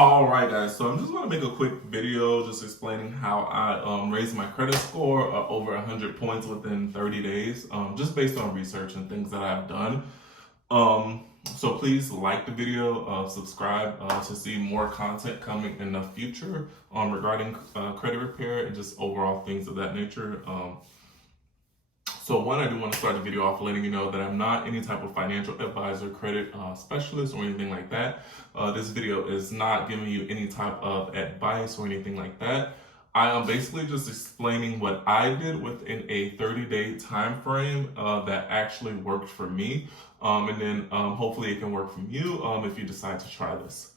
All right, guys. So I'm just going to make a quick video just explaining how I raised my credit score over 100 points within 30 days, just based on research and things that I've done. So please like the video, subscribe to see more content coming in the future regarding credit repair and just overall things of that nature. So one, I do want to start the video off letting you know that I'm not any type of financial advisor, credit specialist, or anything like that. This video is not giving you any type of advice or anything like that. I am basically just explaining what I did within a 30-day time frame that actually worked for me. And then hopefully it can work for you if you decide to try this.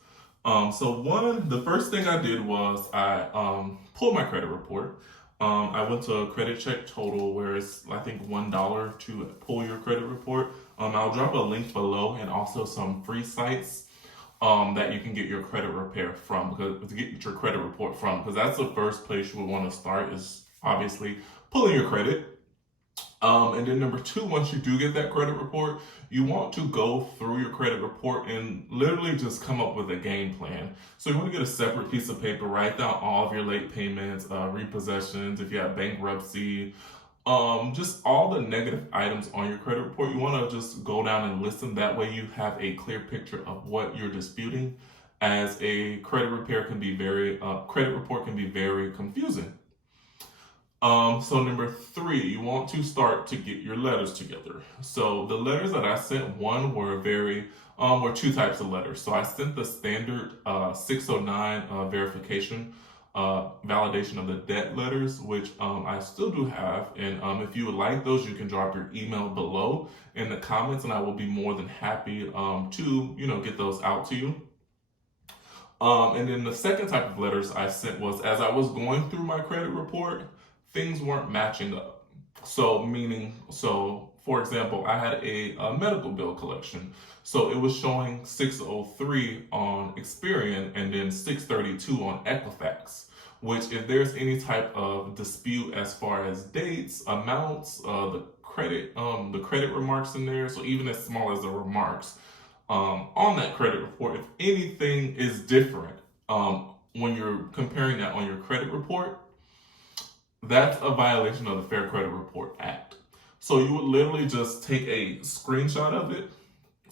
The first thing I did was I pulled my credit report. I went to a credit check total where it's, I think, $1 to pull your credit report. I'll drop a link below and also some free sites that you can get your credit repair from, because to get your credit report from, because that's the first place you would want to start, is obviously pulling your credit. And then number two, once you do get that credit report, you want to go through your credit report and literally just come up with a game plan. So you want to get a separate piece of paper, write down all of your late payments, repossessions, if you have bankruptcy, just all the negative items on your credit report. You want to just go down and list them. That way you have a clear picture of what you're disputing, as a credit report can be very confusing. So number three, you want to start to get your letters together. So the letters that I sent, were two types of letters. So I sent the standard 609 verification, validation of the debt letters, which I still do have. And if you would like those, you can drop your email below in the comments, and I will be more than happy to get those out to you. And then the second type of letters I sent was, as I was going through my credit report, things weren't matching up. So for example, I had a medical bill collection. So it was showing 603 on Experian and then 632 on Equifax, which, if there's any type of dispute as far as dates, amounts, the credit remarks in there, so even as small as the remarks on that credit report, if anything is different when you're comparing that on your credit report, that's a violation of the Fair Credit Report Act. So you would literally just take a screenshot of it,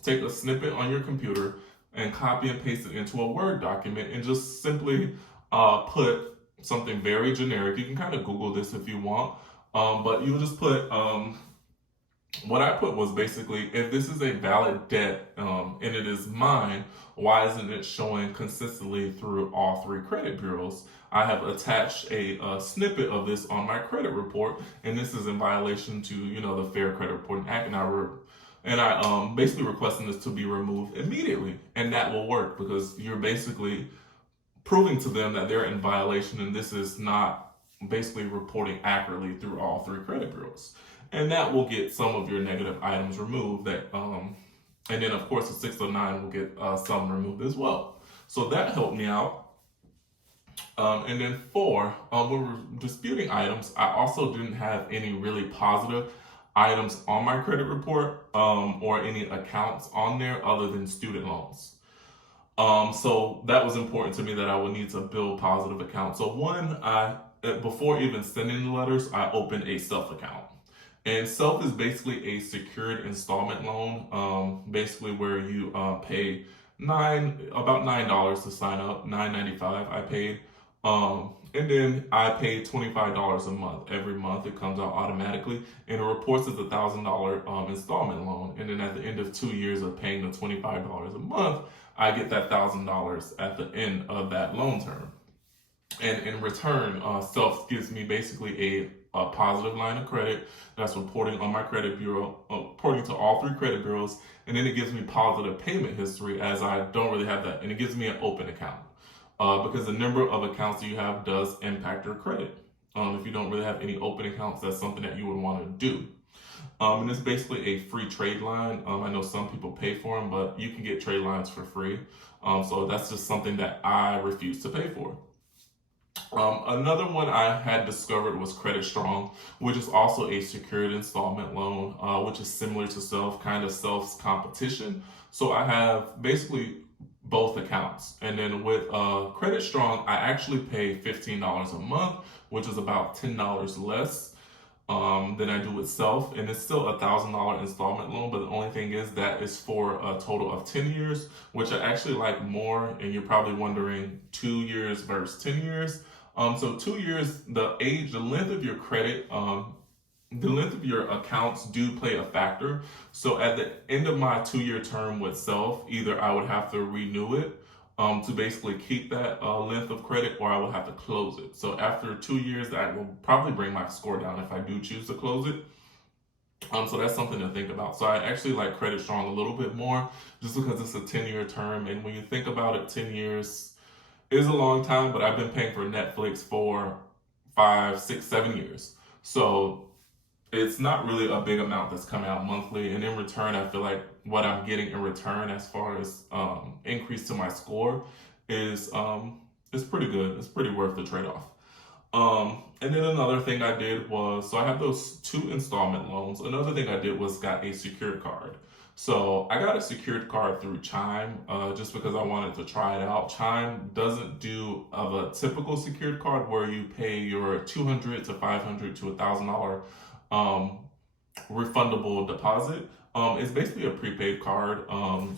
take a snippet on your computer, and copy and paste it into a Word document, and just simply put something very generic. You can kind of Google this if you want, but you would just put, what I put was basically, if this is a valid debt and it is mine, why isn't it showing consistently through all three credit bureaus? I have attached a snippet of this on my credit report, and this is in violation to the Fair Credit Reporting Act, and I basically requesting this to be removed immediately, and that will work because you're basically proving to them that they're in violation, and this is not basically reporting accurately through all three credit bureaus, and that will get some of your negative items removed. And then of course the 609 will get some removed as well. So that helped me out. And then four, when we're disputing items, I also didn't have any really positive items on my credit report or any accounts on there other than student loans. So that was important to me, that I would need to build positive accounts. So one, before even sending the letters, I opened a self account. And self is basically a secured installment loan, basically where you pay about $9 to sign up, $9.95 I paid. And then I pay $25 a month. Every month it comes out automatically, and it reports as $1,000 installment loan. And then at the end of 2 years of paying the $25 a month, I get that $1,000 at the end of that loan term. And in return, self gives me basically a positive line of credit that's reporting on my credit bureau, reporting to all three credit bureaus, and then it gives me positive payment history, as I don't really have that, and it gives me an open account. Because the number of accounts that you have does impact your credit. If you don't really have any open accounts, that's something that you would want to do. And it's basically a free trade line. I know some people pay for them, but you can get trade lines for free. So that's just something that I refuse to pay for. Another one I had discovered was Credit Strong, which is also a secured installment loan, which is similar to self, kind of self's competition. So I have basically both accounts. And then with Credit Strong, I actually pay $15 a month, which is about $10 less than I do with Self, and it's still $1,000 installment loan. But the only thing is that is for a total of 10 years, which I actually like more. And you're probably wondering 2 years versus 10 years. So 2 years, the length of your credit, the length of your accounts do play a factor. So at the end of my 2 year term with Self, either I would have to renew it to basically keep that length of credit, or I would have to close it. So after 2 years, that will probably bring my score down if I do choose to close it. So that's something to think about. So I actually like Credit Strong a little bit more just because it's a 10 year term. And when you think about it, 10 years is a long time, but I've been paying for Netflix for 5, 6, 7 years. So it's not really a big amount that's coming out monthly, and in return I feel like what I'm getting in return as far as increase to my score is pretty good. It's pretty worth the trade-off. And then another thing I did was, so I have those 2 installment loans. Another thing I did was got a secured card. So I got a secured card through Chime just because I wanted to try it out. Chime doesn't do of a typical secured card where you pay your $200 to $500 to $1,000 refundable deposit. It's basically a prepaid card.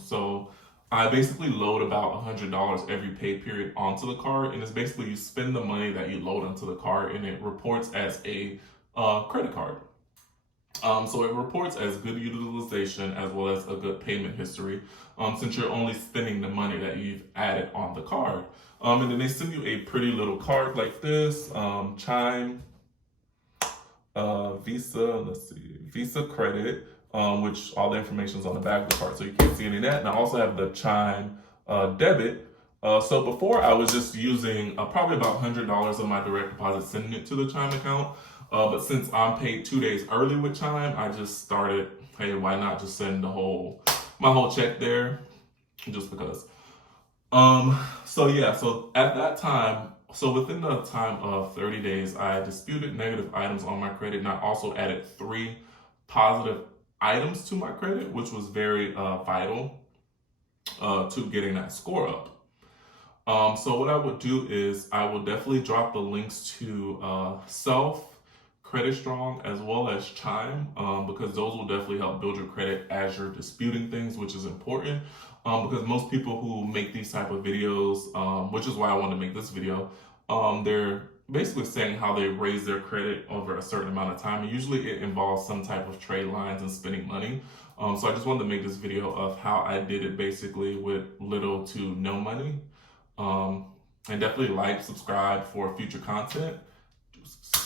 So I basically load about $100 every pay period onto the card, and it's basically you spend the money that you load onto the card, and it reports as a credit card. So it reports as good utilization as well as a good payment history, since you're only spending the money that you've added on the card. And then they send you a pretty little card like this, Chime Visa credit, which all the information is on the back of the card, so you can't see any of that. And I also have the Chime debit. So before I was just using probably about $100 of my direct deposit, sending it to the Chime account. But since I'm paid 2 days early with Chime, I just started, hey, why not just send my whole check there, just because. So yeah, so at that time, so within the time of 30 days, I disputed negative items on my credit, and I also added 3 positive items to my credit, which was very vital to getting that score up. So what I would do is I will definitely drop the links to Self, Credit Strong, as well as Chime, because those will definitely help build your credit as you're disputing things, which is important. Because most people who make these type of videos, which is why I want to make this video, they're basically saying how they raise their credit over a certain amount of time. And usually it involves some type of trade lines and spending money. So I just wanted to make this video of how I did it basically with little to no money. And definitely like, subscribe for future content. Deuces.